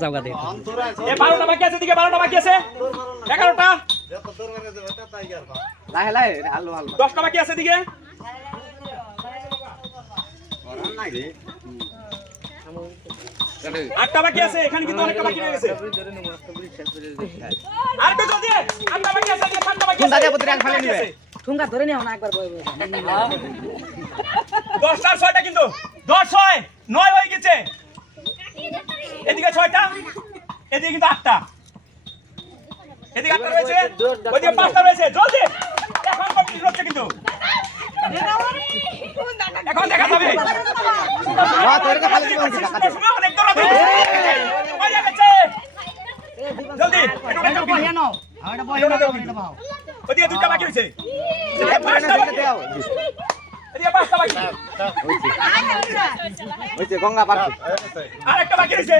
জায়গা জায়গা দে এ 12টা বাকি আছে দিকে 12টা বাকি আছে 11টা লাই লাই হালু হালু 10টা বাকি আছে দিকে আটটা বাকি আছে এখানে কিন্তু অনেকটা বাকি রয়ে গেছে আর কত জলদি আটটা বাকি আছে 7টা বাকি আছে ঠুঙ্গা ধরে নিও না একবার বই বই 10 আর 6টা কিন্তু 10 6 9 হয়ে গেছে এদিকে 6টা এদিকে কিন্তু 8টা এদিকে 8টা রয়েছে ওইদিকে 5টা রয়েছে জলদি এখন কমপ্লিট হচ্ছে কিন্তু এখন দেখা যাবে বাহ তোর কা খালি দিবি অনেক দৌড়াদৌড়ি হয়ে গেছে জলদি এটা বহিয়া নাও এটা বহিয়া নাও এটা বাও ওদিকে 2টা বাকি রয়েছে এদিকে 5টা বাকি এদিকে 5টা বাকি হইছে গঙ্গা পার আরেকটা বাকি রয়েছে